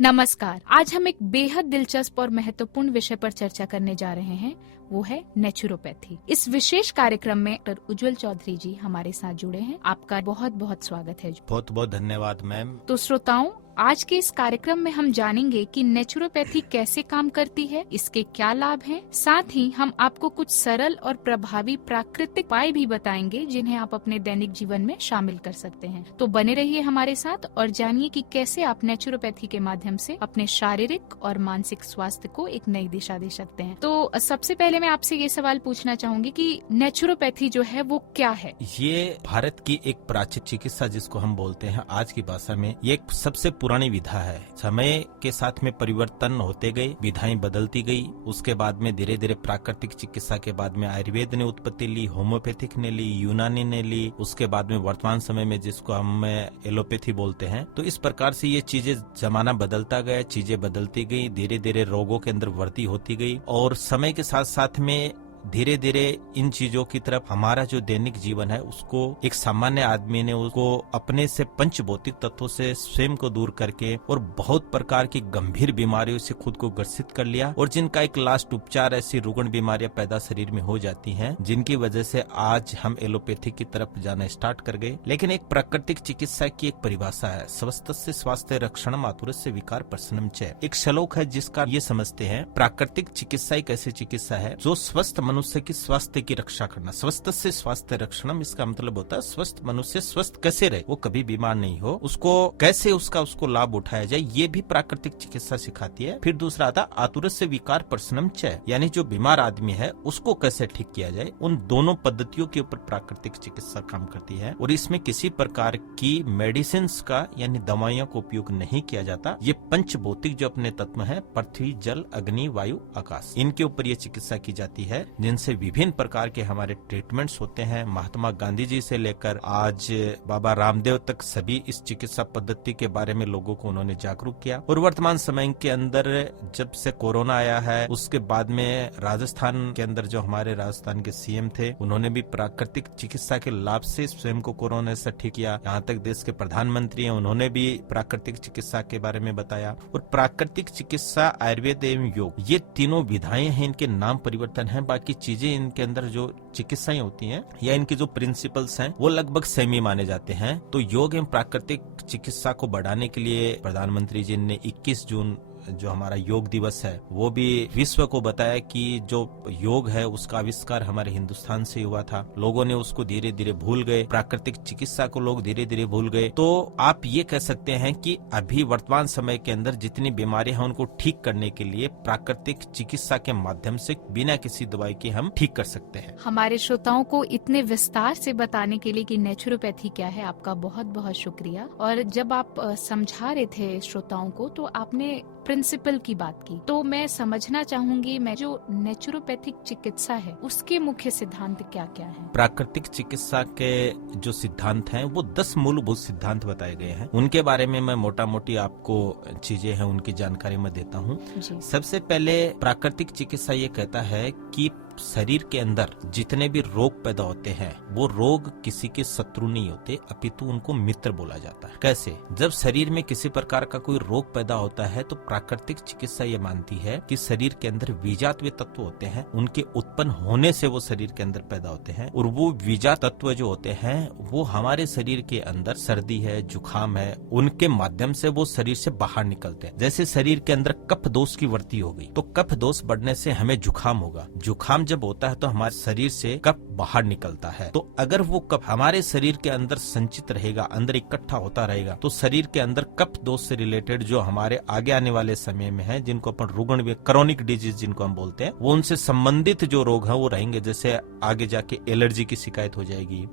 नमस्कार। आज हम एक बेहद दिलचस्प और महत्वपूर्ण विषय पर चर्चा करने जा रहे हैं, वो है नेचुरोपैथी। इस विशेष कार्यक्रम में डॉक्टर उज्जवल चौधरी जी हमारे साथ जुड़े हैं। आपका बहुत बहुत स्वागत है। बहुत बहुत धन्यवाद मैम। तो श्रोताओं, आज के इस कार्यक्रम में हम जानेंगे कि नेचुरोपैथी कैसे काम करती है, इसके क्या लाभ हैं। साथ ही हम आपको कुछ सरल और प्रभावी प्राकृतिक उपाय भी बताएंगे जिन्हें आप अपने दैनिक जीवन में शामिल कर सकते हैं। तो बने रहिए हमारे साथ और जानिए कि कैसे आप नेचुरोपैथी के माध्यम से अपने शारीरिक और मानसिक स्वास्थ्य को एक नई दिशा दे सकते हैं। तो सबसे पहले मैं आपसे ये सवाल पूछना चाहूंगी कि नेचुरोपैथी जो है वो क्या है? ये भारत की एक प्राचीन चिकित्सा जिसको हम बोलते हैं आज की भाषा में, ये एक सबसे पुरानी विधा है। समय के साथ में परिवर्तन होते गए, विधाएं बदलती गई। उसके बाद में धीरे धीरे प्राकृतिक चिकित्सा के बाद में आयुर्वेद ने उत्पत्ति ली, होम्योपैथिक ने ली, यूनानी ने ली। उसके बाद में वर्तमान समय में जिसको हम एलोपैथी बोलते हैं। तो इस प्रकार से ये चीजें, जमाना बदलता गया, चीजें बदलती गई, धीरे धीरे रोगों के अंदर वृद्धि होती गई और समय के साथ साथ में धीरे धीरे इन चीजों की तरफ हमारा जो दैनिक जीवन है उसको एक सामान्य आदमी ने उसको अपने से पंच भौतिक तत्वों से स्वयं को दूर करके और बहुत प्रकार की गंभीर बीमारियों से खुद को ग्रसित कर लिया और जिनका एक लास्ट उपचार ऐसी रुग्ण बीमारियां पैदा शरीर में हो जाती हैं, जिनकी वजह से आज हम एलोपैथी की तरफ जाना स्टार्ट कर गए। लेकिन एक प्राकृतिक चिकित्सा की एक परिभाषा है, स्वस्थस्य स्वास्थ्य रक्षणम आतुरस्य विकार प्रशमनम च। एक श्लोक है जिसका ये समझते हैं, प्राकृतिक चिकित्सा एक ऐसी चिकित्सा है जो स्वस्थ मनुष्य की स्वास्थ्य की रक्षा करना। स्वस्थ से स्वास्थ्य रक्षणम, इसका मतलब होता है स्वस्थ मनुष्य स्वस्थ कैसे रहे, वो कभी बीमार नहीं हो, उसको कैसे उसको लाभ उठाया जाए, ये भी प्राकृतिक चिकित्सा सिखाती है। फिर दूसरा आता आतुरस्य विकार प्रशमनम च, यानी जो बीमार आदमी है उसको कैसे ठीक किया जाए। उन दोनों पद्धतियों के ऊपर प्राकृतिक चिकित्सा काम करती है और इसमें किसी प्रकार की मेडिसिन का यानी दवाइयों का उपयोग नहीं किया जाता। ये पंच भौतिक जो अपने तत्व है, पृथ्वी, जल, अग्नि, वायु, आकाश, इनके ऊपर ये चिकित्सा की जाती है, जिनसे विभिन्न प्रकार के हमारे ट्रीटमेंट्स होते हैं। महात्मा गांधी जी से लेकर आज बाबा रामदेव तक सभी इस चिकित्सा पद्धति के बारे में लोगों को उन्होंने जागरूक किया। और वर्तमान समय के अंदर जब से कोरोना आया है उसके बाद में राजस्थान के अंदर जो हमारे राजस्थान के सीएम थे, उन्होंने भी प्राकृतिक चिकित्सा के लाभ से स्वयं को कोरोना से ठीक किया। यहाँ तक देश के प्रधानमंत्री हैं, उन्होंने भी प्राकृतिक चिकित्सा के बारे में बताया। और प्राकृतिक चिकित्सा, आयुर्वेद एवं योग, ये तीनों विधाएं हैं, इनके नाम परिवर्तन है, बाकी चीजें इनके अंदर जो चिकित्साएं होती हैं या इनके जो प्रिंसिपल्स हैं वो लगभग सेम ही माने जाते हैं। तो योग एवं प्राकृतिक चिकित्सा को बढ़ाने के लिए प्रधानमंत्री जी ने 21 जून जो हमारा योग दिवस है वो भी विश्व को बताया कि जो योग है उसका आविष्कार हमारे हिंदुस्तान से हुआ था। लोगों ने उसको धीरे धीरे भूल गए, प्राकृतिक चिकित्सा को लोग धीरे धीरे भूल गए। तो आप ये कह सकते हैं कि अभी वर्तमान समय के अंदर जितनी बीमारियां हैं उनको ठीक करने के लिए प्राकृतिक चिकित्सा के माध्यम से बिना किसी दवाई के हम ठीक कर सकते हैं। हमारे श्रोताओं को इतने विस्तार से बताने के लिए कि नेचुरोपैथी क्या है, आपका बहुत बहुत शुक्रिया। और जब आप समझा रहे थे श्रोताओं को तो आपने प्रिंसिपल की बात की, तो मैं समझना चाहूंगी मैं जो नेचुरोपैथिक चिकित्सा है उसके मुख्य सिद्धांत क्या क्या हैं? प्राकृतिक चिकित्सा के जो सिद्धांत हैं वो 10 मूलभूत सिद्धांत बताए गए हैं। उनके बारे में मैं मोटा मोटी आपको चीजें हैं उनकी जानकारी मैं देता हूँ। सबसे पहले प्राकृतिक चिकित्सा ये कहता है कि शरीर के अंदर जितने भी रोग पैदा होते हैं वो रोग किसी के शत्रु नहीं होते, अपितु उनको मित्र बोला जाता है। कैसे? जब शरीर में किसी प्रकार का कोई रोग पैदा होता है तो प्राकृतिक चिकित्सा ये मानती है कि शरीर के अंदर विजात वे तत्व होते हैं, उनके उत्पन्न होने से वो शरीर के अंदर पैदा होते हैं और वो विजात तत्व जो होते हैं वो हमारे शरीर के अंदर सर्दी है, जुकाम है, उनके माध्यम से वो शरीर से बाहर निकलते हैं। जैसे शरीर के अंदर कफ दोष की वृद्धि हो गई तो कफ दोष बढ़ने से हमें जुकाम होगा। जुकाम जब होता है तो हमारे शरीर से कफ बाहर निकलता है। तो अगर वो कफ हमारे शरीर के अंदर संचित रहेगा, अंदर इकट्ठा होता रहेगा, तो शरीर के अंदर कफ दोष से रिलेटेड जो हमारे आगे आने वाले समय में है, जिनको अपन रुग्ण क्रोनिक डिजीज जिनको हम बोलते हैं, वो उनसे संबंधित जो रोग है वो रहेंगे। जैसे आगे जाके एलर्जी की शिकायत हो जाएगी,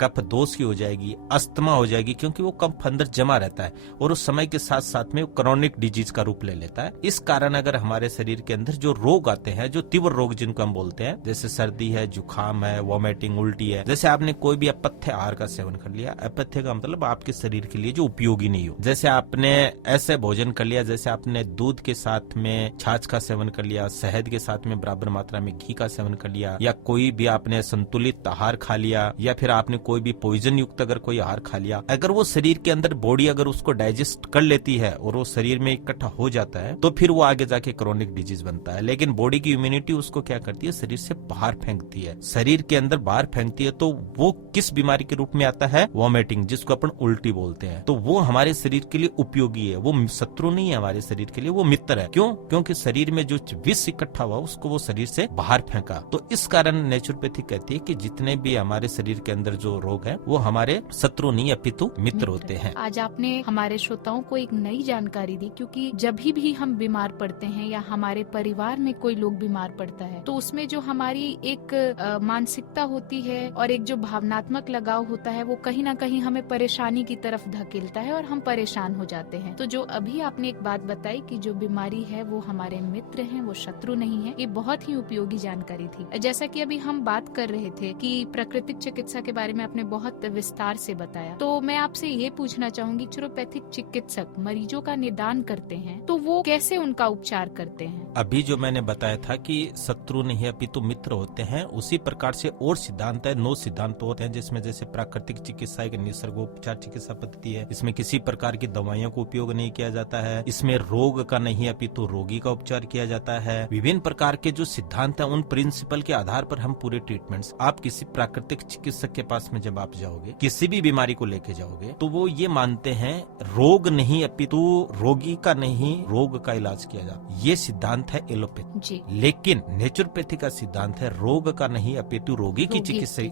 कफ दोष की हो जाएगी, अस्थमा हो जाएगी, क्योंकि वो कफ अंदर जमा रहता है और उस समय के साथ साथ में वो क्रोनिक डिजीज का रूप ले लेता है। इस कारण अगर हमारे शरीर के अंदर जो रोग आते हैं, जो तीव्र रोग जिनको हम बोलते हैं, जैसे सर्दी है, जुकाम है, वोमिटिंग, उल्टी है, जैसे आपने कोई भी अपथ्य आहार का सेवन कर लिया, अपथ्य का मतलब आपके शरीर के लिए जो उपयोगी नहीं हो, जैसे आपने ऐसे भोजन कर लिया, जैसे आपने दूध के साथ में छाछ का सेवन कर लिया, शहद के साथ में बराबर मात्रा में घी का सेवन कर लिया, या कोई भी आपने संतुलित आहार खा लिया, या फिर आपने कोई भी पॉइजन युक्त अगर कोई आहार खा लिया, अगर वो शरीर के अंदर बॉडी अगर उसको डाइजेस्ट कर लेती है और वो शरीर में इकट्ठा हो जाता है तो फिर वो आगे जाके क्रोनिक डिजीज बनता है। लेकिन बॉडी की इम्यूनिटी उसको क्या करती है, शरीर से बाहर फेंकती है, शरीर के अंदर बाहर फेंकती है। तो वो किस बीमारी के रूप में आता है, वॉमिटिंग, जिसको अपन उल्टी बोलते हैं। तो वो हमारे शरीर के लिए उपयोगी है, वो शत्रु नहीं है हमारे शरीर के लिए, वो मित्र है। क्यों? क्योंकि शरीर में जो विष इकट्ठा हुआ उसको वो शरीर से बाहर फेंका। तो इस कारण नेचुरोपैथी कहती है कि जितने भी हमारे शरीर के अंदर जो रोग है वो हमारे शत्रु नहीं अपितु मित्र होते हैं। आज आपने हमारे श्रोताओं को एक नई जानकारी दी, क्योंकि जब भी हम बीमार पड़ते हैं या हमारे परिवार में कोई लोग बीमार पड़ता है तो उसमें जो हमारी एक मानसिकता होती है और एक जो भावनात्मक लगाव होता है वो कहीं ना कहीं हमें परेशानी की तरफ धकेलता है और हम परेशान हो जाते हैं। तो जो अभी आपने एक बात बताई कि जो बीमारी है वो हमारे मित्र हैं, वो शत्रु नहीं है, ये बहुत ही उपयोगी जानकारी थी। जैसा कि अभी हम बात कर रहे थे कि प्राकृतिक चिकित्सा के बारे में आपने बहुत विस्तार से बताया, तो मैं आपसे ये पूछना चाहूंगी, नेचुरोपैथिक चिकित्सक मरीजों का निदान करते हैं तो वो कैसे उनका उपचार करते हैं? अभी जो मैंने बताया था कि शत्रु नहीं अपितु मित्र होते हैं, उसी प्रकार से और सिद्धांत है, 9 सिद्धांत होते हैं, जिसमें जैसे प्राकृतिक चिकित्सा एक निसर्गोपचार चिकित्सा पद्धति है, इसमें किसी प्रकार की दवाइयों का उपयोग नहीं किया जाता है, इसमें रोग का नहीं अपितु रोगी का उपचार किया जाता है। विभिन्न प्रकार के जो सिद्धांत है उन प्रिंसिपल के आधार पर हम पूरे ट्रीटमेंट्स, आप किसी प्राकृतिक चिकित्सक के पास में जब आप जाओगे, किसी भी बीमारी को लेके जाओगे, तो वो ये मानते हैं रोग नहीं अपितु रोगी का नहीं रोग का इलाज किया जाता। ये सिद्धांत है एलोपैथी जी। लेकिन नेचुरोपैथी का सिद्धांत है रोग का नहीं अपितु रोगी की चिकित्सा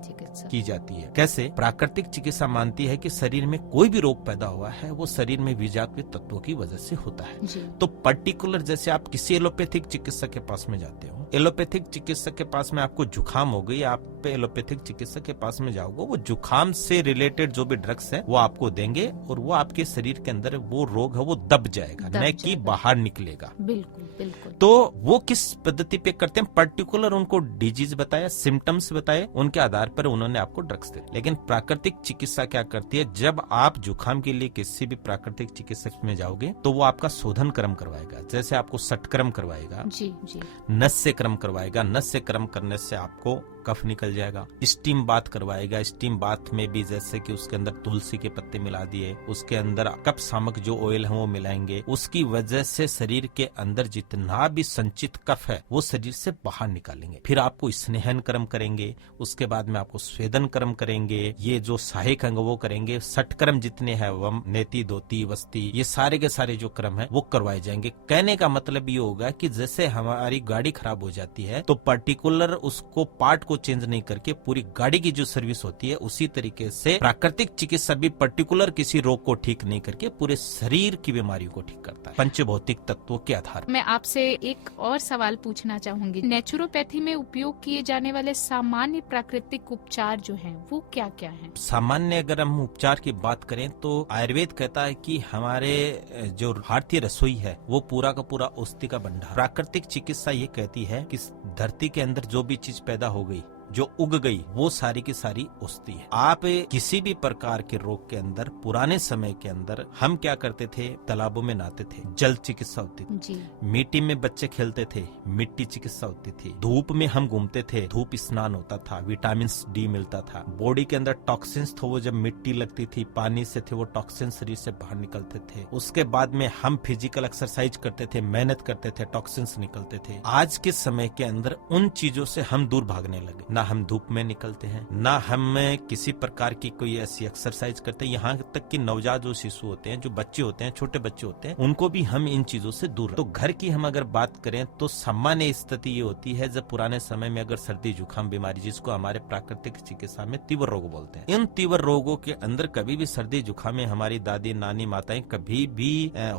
की जाती है। कैसे? प्राकृतिक चिकित्सा मानती है कि शरीर में कोई भी रोग पैदा हुआ है वो शरीर में विषाक्त तत्वों की वजह से होता है जी। तो पर्टिकुलर जैसे आप किसी एलोपैथिक चिकित्सक के पास में जाते हो, एलोपैथिक चिकित्सक के पास में आपको जुकाम हो गई, आप एलोपैथिक चिकित्सक के पास में जाओगे, वो जुकाम से रिलेटेड जो भी ड्रग्स है वो आपको देंगे और वो आपके शरीर के अंदर वो रोग है वो दब जाएगा, न कि बाहर निकलेगा। बिल्कुल बिल्कुल। तो वो किस पद्धति पे करते हैं, पर्टिकुलर उनको डिजीज बताया, सिम्टम्स बताए, उनके आधार पर उन्होंने आपको ड्रग्स दे। लेकिन प्राकृतिक चिकित्सा क्या करती है, जब आप जुकाम के लिए किसी भी प्राकृतिक चिकित्सक में जाओगे तो वो आपका शोधन क्रम करवाएगा, जैसे आपको सटक्रम करवाएगा, जी जी, नस्य क्रम करवाएगा, नस्य क्रम करने से आपको कफ निकल जाएगा, स्टीम बाथ करवाएगा, स्टीम बाथ में भी जैसे कि उसके अंदर तुलसी के पत्ते मिला दिए, उसके अंदर कफ सामक जो ऑयल है वो मिलाएंगे, उसकी वजह से शरीर के अंदर जितना भी संचित कफ है वो शरीर से बाहर निकालेंगे। फिर आपको स्नेहन क्रम करेंगे, उसके बाद में आपको स्वेदन क्रम करेंगे, ये जो सहायक अंग वो करेंगे, सटक्रम जितने हैं वम नेति धोती वस्ती, ये सारे के सारे जो क्रम है वो करवाए जाएंगे। कहने का मतलब ये होगा कि जैसे हमारी गाड़ी खराब हो जाती है तो पर्टिकुलर उसको पार्ट को चेंज नहीं करके पूरी गाड़ी की जो सर्विस होती है, उसी तरीके से प्राकृतिक चिकित्सा भी पर्टिकुलर किसी रोग को ठीक नहीं करके पूरे शरीर की बीमारियों को ठीक करता है पंचभौतिक तत्वों के आधार। मैं आपसे एक और सवाल पूछना चाहूंगी, नेचुरोपैथी में उपयोग किए जाने वाले सामान्य प्राकृतिक उपचार जो हैं वो क्या क्या हैं? सामान्य अगर हम उपचार की बात करें तो आयुर्वेद कहता है कि हमारे जो भारतीय रसोई है वो पूरा का पूरा औषधि का भंडार। प्राकृतिक चिकित्सा ये कहती है कि धरती के अंदर जो भी चीज पैदा हो गई, जो उग गई, वो सारी की सारी औषधि है। आप किसी भी प्रकार के रोग के अंदर पुराने समय के अंदर हम क्या करते थे, तालाबों में नहाते थे, जल चिकित्सा होती थी जी। मिट्टी में बच्चे खेलते थे, मिट्टी चिकित्सा होती थी, धूप में हम घूमते थे, धूप स्नान होता था, विटामिन डी मिलता था, बॉडी के अंदर टॉक्सिन्स थे वो जब मिट्टी लगती थी पानी से थे वो टॉक्सिन शरीर से बाहर निकलते थे। उसके बाद में हम फिजिकल एक्सरसाइज करते थे, मेहनत करते थे, टॉक्सिन्स निकलते थे। आज के समय के अंदर उन चीजों से हम दूर भागने लगे, ना हम धूप में निकलते हैं, ना हम किसी प्रकार की कोई ऐसी एक्सरसाइज करते हैं। यहाँ तक कि नवजात जो शिशु होते हैं, जो बच्चे होते हैं, छोटे बच्चे होते हैं, उनको भी हम इन चीजों से दूर। तो घर की हम अगर बात करें तो सामान्य स्थिति ये होती है जब पुराने समय में अगर सर्दी जुकाम बीमारी, जिसको हमारे प्राकृतिक चिकित्सा में तीव्र रोग बोलते हैं, इन तीव्र रोगों के अंदर कभी भी सर्दी जुकाम में हमारी दादी नानी माताएं कभी भी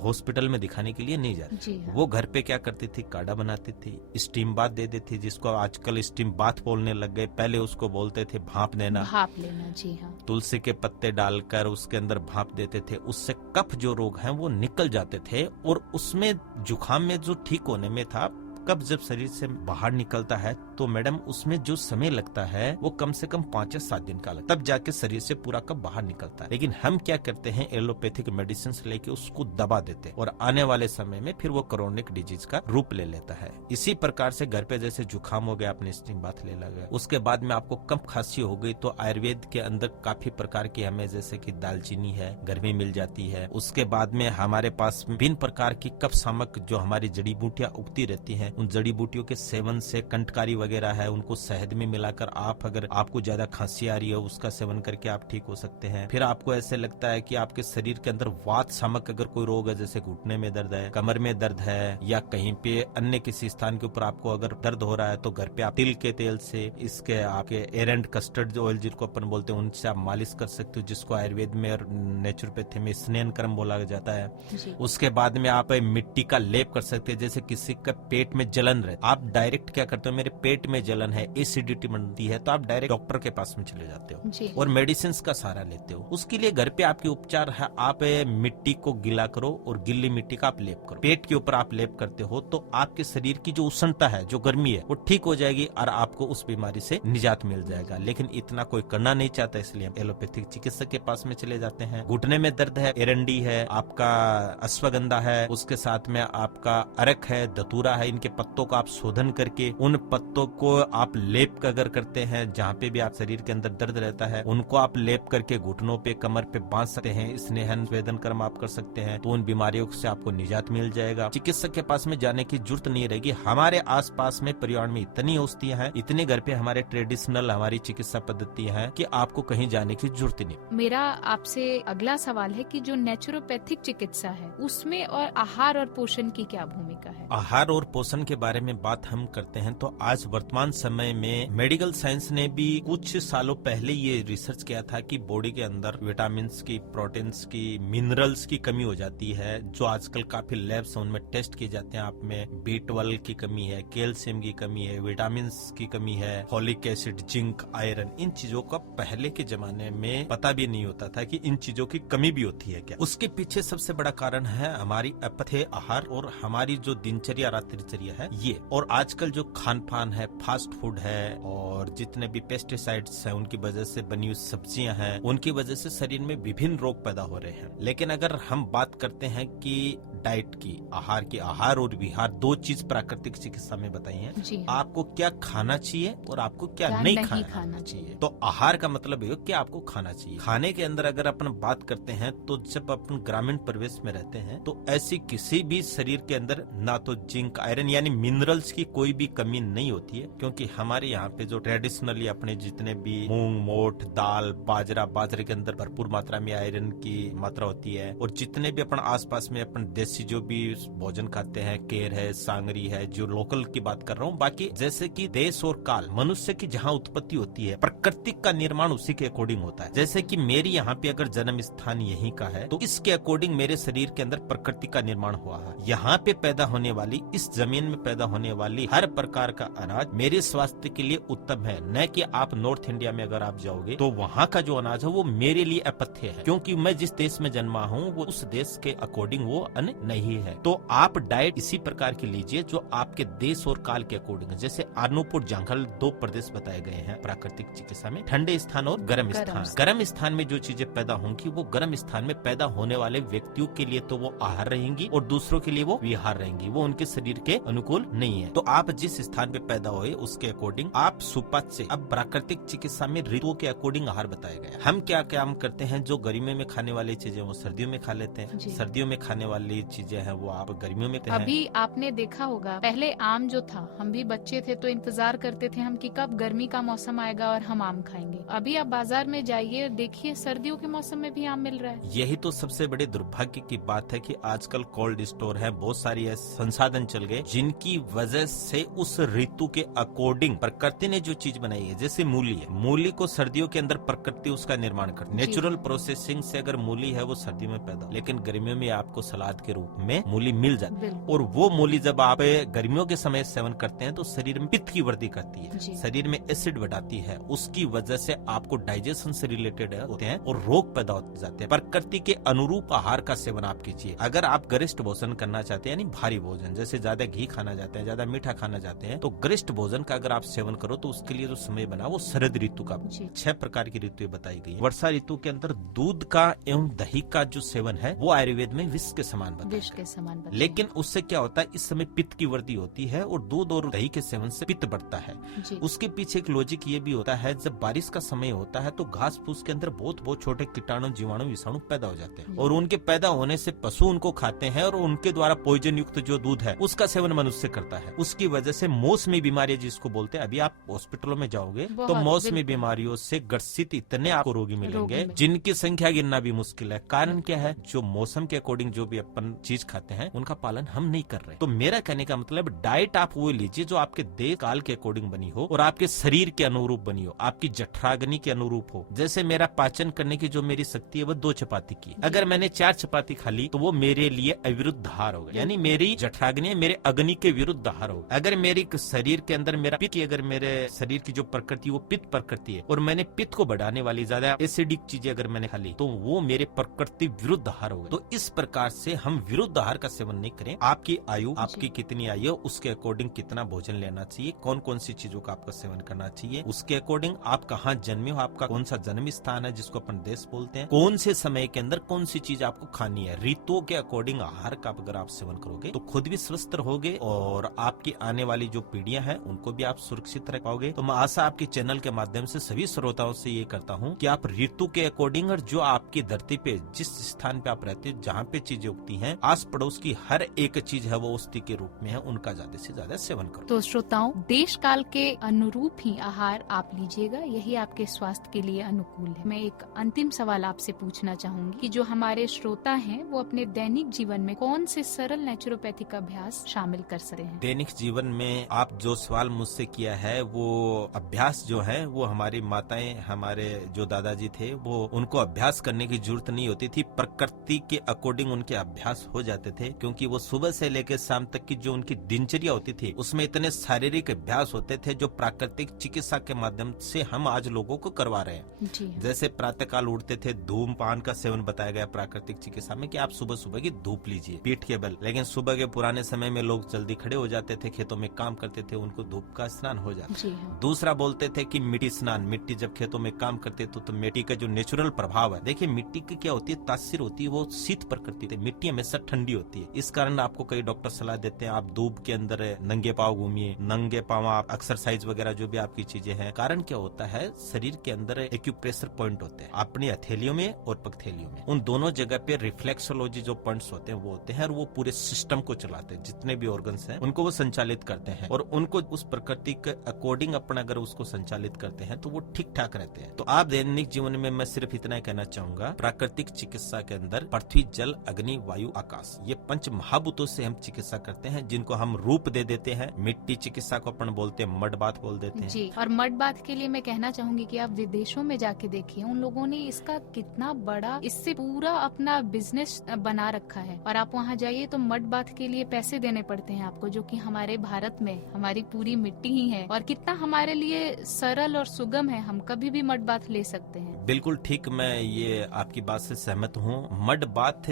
हॉस्पिटल में दिखाने के लिए नहीं जाती। वो घर पे क्या करती थी, काढ़ा बनाती थी, स्टीम बाथ दे देती, जिसको आजकल स्टीम बाथ बोलने लग गए, पहले उसको बोलते थे भाप देना, भाप लेना। जी हाँ। तुलसी के पत्ते डालकर उसके अंदर भाप देते थे, उससे कफ जो रोग हैं वो निकल जाते थे और उसमें जुकाम में जो ठीक होने में था कब जब शरीर से बाहर निकलता है तो मैडम उसमें जो समय लगता है वो कम से कम 5 या 7 दिन का लगता है, तब जाके शरीर से पूरा कब बाहर निकलता है। लेकिन हम क्या करते हैं, एलोपैथिक मेडिसिन लेके उसको दबा देते हैं और आने वाले समय में फिर वो क्रोनिक डिजीज का रूप ले लेता है। इसी प्रकार से घर पे जैसे जुकाम हो गया, आपने स्टीम बात ले लगा, उसके बाद में आपको कम खांसी हो गई तो आयुर्वेद के अंदर काफी प्रकार की हमें जैसे कि दालचीनी है घर में मिल जाती है। उसके बाद में हमारे पास विभिन्न प्रकार की कफ शामक जो हमारी जड़ी बूटियां उगती रहती हैं, उन जड़ी बूटियों के सेवन से कंटकारी वगैरह है उनको शहद में मिलाकर आप अगर आपको ज्यादा खांसी आ रही है उसका सेवन करके आप ठीक हो सकते हैं। फिर आपको ऐसे लगता है कि आपके शरीर के अंदर वात शामक अगर कोई रोग है, जैसे घुटने में दर्द है, कमर में दर्द है या कहीं पे अन्य किसी स्थान के ऊपर आपको अगर दर्द हो रहा है तो घर पे आप तिल के तेल से इसके आपके एरेंट कस्टर्ड ऑयल जिनको अपन बोलते हैं उनसे आप मालिश कर सकते हो, जिसको आयुर्वेद में और नेचुरोपैथी में स्नेन कर्म बोला जाता है। उसके बाद में आप मिट्टी का लेप कर सकते हैं। जैसे किसी का पेट में जलन रहे, आप डायरेक्ट क्या करते हो, मेरे पेट में जलन है, एसिडिटी बनती है, तो आप डायरेक्ट डॉक्टर के पास में चले जाते हो और मेडिसिन का सहारा लेते हो। उसके लिए घर पे आपके उपचार है, आप मिट्टी को गीला करो और गिल्ली मिट्टी का आप लेप करो, पेट के ऊपर आप लेप करते हो तो आपके शरीर की जो उष्णता है, जो गर्मी है, वो ठीक हो जाएगी और आपको उस बीमारी से निजात मिल जाएगा। लेकिन इतना कोई करना नहीं चाहता, इसलिए हम एलोपैथिक चिकित्सक के पास में चले जाते हैं। घुटने में दर्द है, एरंडी है, आपका अश्वगंधा है, उसके साथ में आपका अरक है, दतूरा है, इनके पत्तों का आप शोधन करके उन पत्तों को आप लेप अगर करते हैं, जहाँ पे भी आप शरीर के अंदर दर्द रहता है उनको आप लेप करके घुटनों पे कमर पे बांध सकते हैं, स्नेहन स्वेदन कर्म आप कर सकते हैं, तो उन बीमारियों से आपको निजात मिल जाएगा। चिकित्सक के पास में जाने की जरूरत नहीं रहेगी। हमारे आसपास में परिवार में इतनी औषधियां हैं, इतने घर पे हमारे ट्रेडिशनल हमारी चिकित्सा पद्धतियां हैं कि आपको कहीं जाने की जरूरत नहीं। मेरा आपसे अगला सवाल है कि जो नेचुरोपैथिक चिकित्सा है उसमें और आहार और पोषण की क्या भूमिका है? आहार और पोषण के बारे में बात हम करते हैं तो आज वर्तमान समय में मेडिकल साइंस ने भी कुछ सालों पहले ये रिसर्च किया था कि बॉडी के अंदर विटामिन की, प्रोटीन्स की, मिनरल्स की कमी हो जाती है, जो आजकल काफी लैब्स उनमें टेस्ट किए जाते हैं। आप में B12 की कमी है, कैल्शियम की कमी है, विटामिन की कमी है, फॉलिक एसिड, जिंक, आयरन, इन चीजों का पहले के जमाने में पता भी नहीं होता था कि इन चीजों की कमी भी होती है क्या। उसके पीछे सबसे बड़ा कारण है हमारी अपथ्य आहार और हमारी जो दिनचर्या रात्रिचर्या है ये, और आजकल जो खान पान है, फास्ट फूड है और जितने भी पेस्टिसाइड्स हैं उनकी वजह से बनी हुई सब्जियां हैं, उनकी वजह से शरीर में विभिन्न रोग पैदा हो रहे हैं। लेकिन अगर हम बात करते हैं कि डाइट की, आहार की, आहार और विहार दो चीज प्राकृतिक चिकित्सा में बताई है, आपको क्या खाना चाहिए और आपको क्या नहीं खाना चाहिए। तो आहार का मतलब है कि आपको खाना चाहिए। खाने के अंदर अगर अपन बात करते हैं तो जब अपन ग्रामीण परिवेश में रहते हैं तो ऐसी किसी भी शरीर के अंदर ना तो जिंक, आयरन यानी मिनरल्स की कोई भी कमी नहीं होती है, क्योंकि हमारे यहाँ पे जो ट्रेडिशनली अपने जितने भी मूंग, मोठ, दाल, बाजरे के अंदर भरपूर मात्रा में आयरन की मात्रा होती है। और जितने भी अपन आसपास में अपन देसी जो भी भोजन खाते हैं, केर है, सांगरी है, जो लोकल की बात कर रहा हूँ, बाकी जैसे कि देश और काल, मनुष्य की जहाँ उत्पत्ति होती है, प्रकृति का निर्माण उसी के अकॉर्डिंग होता है। जैसे कि मेरी यहाँ पे अगर जन्म स्थान यहीं का है तो इसके अकॉर्डिंग मेरे शरीर के अंदर प्रकृति का निर्माण हुआ है। यहाँ पे पैदा होने वाली, इस जमीन में पैदा होने वाली हर प्रकार का अनाज मेरे स्वास्थ्य के लिए उत्तम है। न कि आप नॉर्थ इंडिया में अगर आप जाओगे तो वहाँ का जो अनाज है वो मेरे लिए अपथ्य है, क्योंकि मैं जिस देश में जन्मा हूँ वो उस देश के अकॉर्डिंग वो अन्न नहीं है। तो आप डाइट इसी प्रकार की लीजिए जो आपके देश और काल के अकॉर्डिंग है। जैसे अनूपपुर, जंगल, दो प्रदेश बताए गए हैं प्राकृतिक चिकित्सा में, ठंडे स्थान और गर्म स्थान। गर्म स्थान में जो चीजें पैदा होंगी वो गर्म स्थान में पैदा होने वाले व्यक्तियों के लिए तो वो आहार रहेंगी और दूसरों के लिए वो विहार रहेंगी, वो उनके शरीर के अनुकूल नहीं है। तो आप जिस स्थान पे पैदा हुए उसके अकॉर्डिंग आप सुपाच्य, अब प्राकृतिक चिकित्सा में ऋतुओं के अकॉर्डिंग आहार बताया गया। हम क्या काम करते हैं, जो गर्मियों में खाने वाली चीजें वो सर्दियों में खा लेते हैं, सर्दियों में खाने वाली चीजें हैं वो आप गर्मियों में। अभी आपने देखा होगा पहले आम जो था, हम भी बच्चे थे तो इंतजार करते थे हम कि कब गर्मी का मौसम आएगा और हम आम खाएंगे। अभी आप बाजार में जाइए, देखिए सर्दियों के मौसम में भी आम मिल रहा है। यही तो सबसे बड़े दुर्भाग्य की बात है कि आजकल कोल्ड स्टोर है, बहुत सारी संसाधन चल गए जिनकी वजह से उस ऋतु के अकॉर्डिंग प्रकृति ने जो चीज बनाई है, जैसे मूली है, मूली को सर्दियों के अंदर प्रकृति उसका निर्माण करती है, नेचुरल प्रोसेसिंग से अगर मूली है वो सर्दी में पैदा, लेकिन गर्मियों में आपको सलाद के रूप रूप में मूली मिल जाती है। बिल्कुल। और वो मूली जब आप गर्मियों के समय सेवन करते हैं तो शरीर में पित्त की वृद्धि करती जी। है, शरीर में एसिड बढ़ाती है, उसकी वजह से आपको डाइजेशन से रिलेटेड होते हैं और रोग पैदा हो जाते हैं। प्रकृति के अनुरूप आहार का सेवन आप कीजिए। अगर आप गरिष्ठ भोजन करना चाहते हैं, यानी भारी भोजन, जैसे ज्यादा घी खाना चाहते हैं, ज्यादा मीठा खाना चाहते हैं, तो गरिष्ठ भोजन का अगर आप सेवन करो तो उसके लिए जो समय बना वो शरद ऋतु का। जी। 6 प्रकार की ऋतुएं बताई गई है। वर्षा ऋतु के अंदर दूध का एवं दही का जो सेवन है वो आयुर्वेद में विष के समान बताया विष के समान बताया। लेकिन उससे क्या होता है, इस समय पित्त की वृद्धि होती है और दूध और दही के सेवन से पित्त बढ़ता है। जी। उसके पीछे एक लॉजिक ये भी होता है, जब बारिश का समय होता है तो घास फूस के अंदर बहुत छोटे कीटाणु, जीवाणु, विषाणु पैदा हो जाते हैं और उनके पैदा होने से पशु उनको खाते हैं और उनके द्वारा पॉइजन युक्त जो दूध है उसका सेवन मनुष्य करता है। उसकी वजह से मौसमी बीमारियां जिसको बोलते हैं, अभी आप हॉस्पिटलों में जाओगे तो बहुत, मौसमी बिल्कुल। बीमारियों से ग्रसित इतने आपको रोगी मिलेंगे मिलेंगे। जिनकी संख्या गिनना भी मुश्किल है। कारण क्या है, जो मौसम के अकॉर्डिंग जो भी अपन चीज खाते हैं उनका पालन हम नहीं कर रहे। तो मेरा कहने का मतलब, डाइट आप वो लीजिए जो आपके देश काल के अकॉर्डिंग बनी हो और आपके शरीर के अनुरूप बनी हो, आपकी जठराग्नि के अनुरूप हो। जैसे मेरा पाचन करने की जो मेरी शक्ति है वो 2 चपाती की, अगर मैंने 4 चपाती खा ली तो वो मेरे लिए अविरुद्ध आहार होगा, यानी मेरी जठराग्नि मेरे अग्नि के विरुद्ध आहार होगा। अगर मेरी शरीर के अंदर मेरा पित्त, अगर मेरे शरीर की जो प्रकृति वो पित्त प्रकृति है और मैंने पित्त को बढ़ाने वाली ज्यादा एसिडिक चीजें अगर मैंने खा ली तो वो मेरे प्रकृति विरुद्ध आहार होगा। तो इस प्रकार से हम विरुद्ध आहार का सेवन नहीं करें। आपकी आयु, आपकी कितनी आयु है उसके अकॉर्डिंग कितना भोजन लेना चाहिए, कौन कौन सी चीजों का आपका सेवन करना चाहिए, उसके अकॉर्डिंग आप कहाँ जन्मे हो, आपका कौन सा जन्म स्थान है जिसको अपन देश बोलते हैं, कौन से समय के अंदर कौन सी चीज आपको खानी है, ऋतुओं के अकॉर्डिंग आहार का अगर आप सेवन करोगे तो खुद भी स्वस्थ रहोगे और आपकी आने वाली जो पीढ़ियां हैं उनको भी आप सुरक्षित रख पाओगे। तो मैं आशा आपके चैनल के माध्यम से सभी श्रोताओं से ये करता हूँ कि आप ऋतु के अकॉर्डिंग और जो आपकी धरती पे जिस स्थान पे आप रहते हैं, जहाँ पे चीजें उगती हैं, आस पड़ोस की हर एक चीज है वो औषधि के रूप में है, उनका ज्यादा से ज्यादा सेवन करो। तो श्रोताओं, देश काल के अनुरूप ही आहार आप लीजिएगा, यही आपके स्वास्थ्य के लिए अनुकूल है। मैं एक अंतिम सवाल आपसे पूछना चाहूंगी कि जो हमारे श्रोता हैं वो अपने दैनिक जीवन में कौन से सरल नेचुरोपैथी का अभ्यास शामिल कर सकते हैं? दैनिक जीवन में आप जो सवाल मुझसे किया है वो अभ्यास जो है वो हमारी माताएं, हमारे जो दादाजी थे वो उनको अभ्यास करने की जरूरत नहीं होती थी, प्रकृति के अकॉर्डिंग उनके अभ्यास हो जाते थे, क्योंकि वो सुबह से लेकर शाम तक की जो उनकी दिनचर्या होती थी उसमें इतने शारीरिक अभ्यास होते थे जो प्राकृतिक चिकित्सा के माध्यम से हम आज लोगों को करवा रहे हैं। जी। जैसे प्रातःकाल उठते थे, धूमपान का सेवन बताया गया प्राकृतिक चिकित्सा में कि आप सुबह सुबह की धूप लीजिए पीठ के बल। लेकिन सुबह के पुराने समय में लोग जल्दी खड़े हो जाते थे, खेतों में काम करते थे, उनको धूप का स्नान हो जाता। जी हाँ। दूसरा बोलते थे कि मिट्टी स्नान, मिट्टी जब खेतों में काम करते तो मिट्टी का जो नेचुरल प्रभाव है, देखिए मिट्टी की क्या होती है, तासीर होती है, वो शीत प्रकृति है, मिट्टी हमेशा ठंडी होती है। इस कारण आपको कई डॉक्टर सलाह देते हैं आप धूप के अंदर नंगे पांव घूमिए, नंगे पांव आप एक्सरसाइज वगैरह जो भी आपकी चीजें हैं। कारण क्या होता है, शरीर के अंदर एक्यूप्रेशर पॉइंट होते हैं अपनी हथेलियों में और पगथेलियों में, उन दोनों जगह पे रिफ्लेक्सोलॉजी जो पॉइंट्स होते हैं वो होते हैं और वो पूरे सिस्टम को चलाते हैं, जितने भी ऑर्गन्स हैं उनको वो संचालित करते हैं और उनको उस प्रकृति के अकॉर्डिंग अपन अगर उसको संचालित करते हैं तो वो ठीक ठाक रहते हैं। तो आप दैनिक जीवन में मैं सिर्फ इतना कहना चाहूंगा, प्राकृतिक चिकित्सा के अंदर पृथ्वी, जल, अग्नि, वायु, आकाश, ये 5 महाभूतों से हम चिकित्सा करते हैं, जिनको हम रूप दे देते हैं। मिट्टी चिकित्सा को अपन बोलते हैं, मड बात बोल देते हैं। जी, और मड बाथ के लिए मैं कहना चाहूंगी कि आप विदेशों में जाके देखिए, उन लोगों ने इसका कितना बड़ा इससे पूरा अपना बिजनेस बना रखा है और आप वहाँ जाइए तो मड बाथ के लिए पैसे देने पड़ते हैं आपको, जो कि हमारे भारत में हमारी पूरी मिट्टी ही है और कितना हमारे लिए सरल और सुगम है, हम कभी भी मड बाथ ले सकते हैं। बिल्कुल ठीक, मैं ये आपकी बात से सहमत हूँ। मड बाथ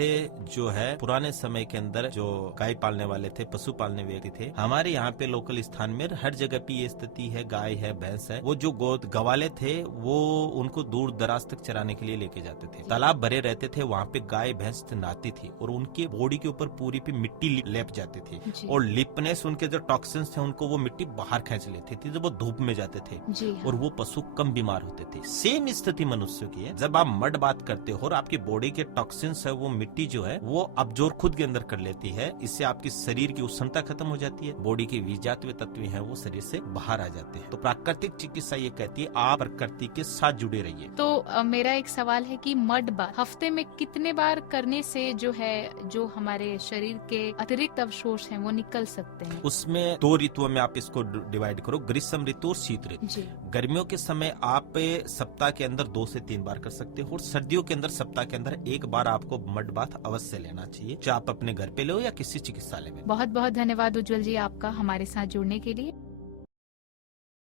जो है पुराने समय के अंदर जो गाय पालने वाले थे, पशु पालने व्यक्ति थे, हमारे यहाँ पे लोकल स्थान में हर जगह पे ये स्थिति है, गाय है, भैंस है, वो जो गोद गवाले थे वो उनको दूर दराज तक चराने के लिए लेके जाते थे। तालाब भरे रहते थे, वहाँ पे गाय भैंस नहाती थी और उनके बॉडी के ऊपर पूरी पे मिट्टी लेप जाती थी और लिपने से उनके जो टॉक्सिन्स थे उनको वो मिट्टी बाहर खींच लेती थी जब वो धूप में जाते थे। जी हाँ। और वो पशु कम बीमार होते थे। सेम स्थिति मनुष्य की है, जब आप मड बात करते हो और आपकी बॉडी के टॉक्सिन्स है वो मिट्टी जो है वो अब्जॉर्ब खुद के अंदर कर लेती है, इससे आपकी शरीर की उष्णता खत्म हो जाती है, बॉडी के विजातीय तत्व हैं वो शरीर से बाहर आ जाते हैं। तो प्राकृतिक चिकित्सा ये कहती है आप प्रकृति के साथ जुड़े रहिए। तो मेरा एक सवाल है कि मड बाथ हफ्ते में कितने बार करने से जो है जो हमारे शरीर के अतिरिक्त अवशोष हैं वो निकल सकते हैं? उसमें 2 ऋतुओं में आप इसको डिवाइड करो, ग्रीष्म ऋतु और शीत ऋतु। जी। गर्मियों के समय आप सप्ताह के अंदर 2 से 3 बार कर सकते हो और सर्दियों के अंदर सप्ताह के अंदर 1 बार आपको मड बाथ अवश्य लेना चाहिए, जो आप अपने घर पे लो या किसी चिकित्सालय में। बहुत बहुत धन्यवाद उज्जवल जी आपका हमारे साथ जुड़ने के लिए।